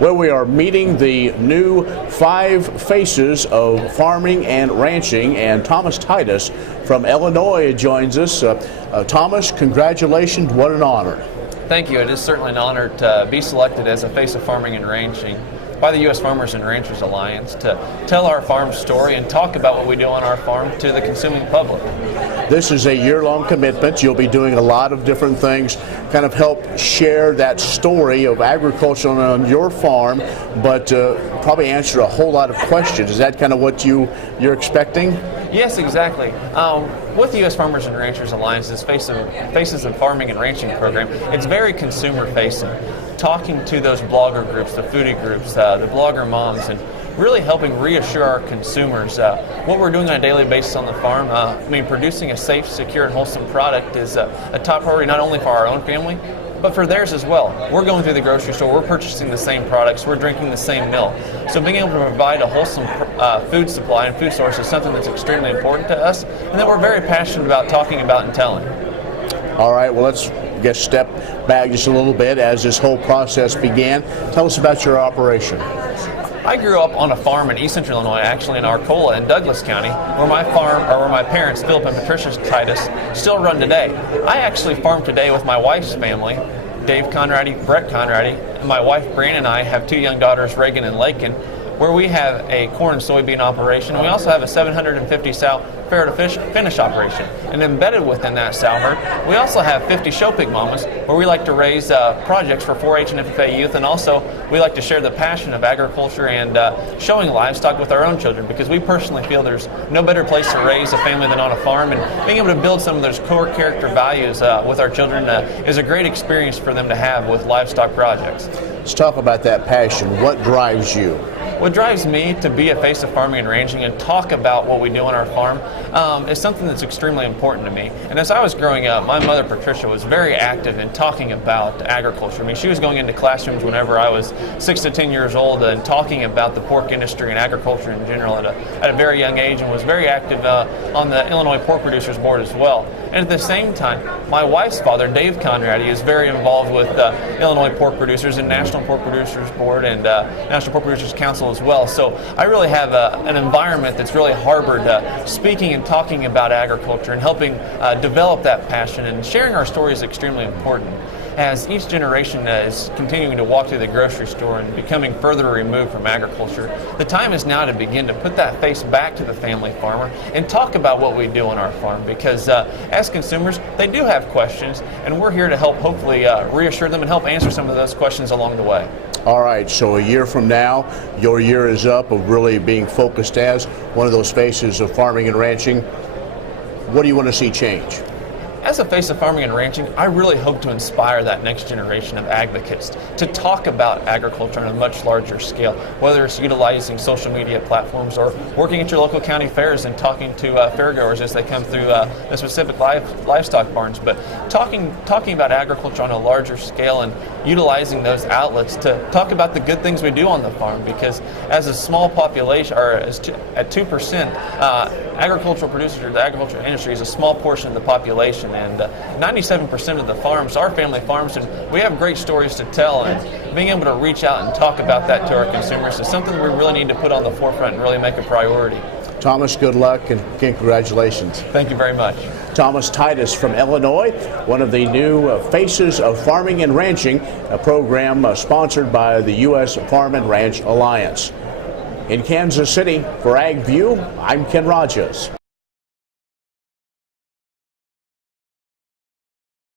where we are meeting the new 5 faces of farming and ranching, and Thomas Titus from Illinois joins us. Thomas, congratulations, what an honor. Thank you. It is certainly an honor to be selected as a face of farming and ranching by the U.S. Farmers and Ranchers Alliance to tell our farm story and talk about what we do on our farm to the consuming public. This is a year-long commitment. You'll be doing a lot of different things, kind of help share that story of agriculture on your farm, but probably answer a whole lot of questions. Is that kind of what you're expecting? Yes, exactly. With the U.S. Farmers and Ranchers Alliance's Faces of Farming and Ranching program, it's very consumer-facing, talking to those blogger groups, the foodie groups, the blogger moms, and really helping reassure our consumers what we're doing on a daily basis on the farm. Producing a safe, secure, and wholesome product is a top priority not only for our own family, but for theirs as well. We're going through the grocery store, we're purchasing the same products, we're drinking the same milk. So being able to provide a wholesome food supply and food source is something that's extremely important to us and that we're very passionate about talking about and telling. All right, well, let's step back just a little bit as this whole process began. Tell us about your operation. I grew up on a farm in East Central Illinois, actually in Arcola in Douglas County, where my parents, Philip and Patricia Titus, still run today. I actually farm today with my wife's family, Dave Conradi, Brett Conradi, and my wife Brian and I have 2 young daughters, Reagan and Lakin, where we have a corn and soybean operation, and we also have a 750 sow fair to finish operation. And embedded within that sow herd, we also have 50 show pig mamas, where we like to raise projects for 4-H and FFA youth, and also we like to share the passion of agriculture and showing livestock with our own children, because we personally feel there's no better place to raise a family than on a farm, and being able to build some of those core character values with our children is a great experience for them to have with livestock projects. Let's talk about that passion. What drives you? What drives me to be a face of farming and ranching and talk about what we do on our farm is something that's extremely important to me. And as I was growing up, my mother Patricia was very active in talking about agriculture. She was going into classrooms whenever I was 6 to 10 years old and talking about the pork industry and agriculture in general at a very young age, and was very active on the Illinois Pork Producers Board as well. And at the same time, my wife's father, Dave Conradi, is very involved with Illinois Pork Producers and National Pork Producers Board and National Pork Producers Council as well. So I really have an environment that's really harbored speaking and talking about agriculture and helping develop that passion, and sharing our story is extremely important. As each generation is continuing to walk through the grocery store and becoming further removed from agriculture, the time is now to begin to put that face back to the family farmer and talk about what we do on our farm, because as consumers, they do have questions, and we're here to help hopefully reassure them and help answer some of those questions along the way. All right, so a year from now, your year is up of really being focused as one of those faces of farming and ranching. What do you want to see change? As a face of farming and ranching, I really hope to inspire that next generation of advocates to talk about agriculture on a much larger scale, whether it's utilizing social media platforms or working at your local county fairs and talking to fairgoers as they come through the specific livestock barns. But talking about agriculture on a larger scale and utilizing those outlets to talk about the good things we do on the farm, because as a small population, or at 2%, agricultural producers or the agricultural industry is a small portion of the population, and 97% of the farms are family farms, and we have great stories to tell, and being able to reach out and talk about that to our consumers is something we really need to put on the forefront and really make a priority. Thomas, good luck and congratulations. Thank you very much. Thomas Titus from Illinois, one of the new faces of farming and ranching, a program sponsored by the U.S. Farm and Ranch Alliance. In Kansas City, for Ag View, I'm Ken Rogers.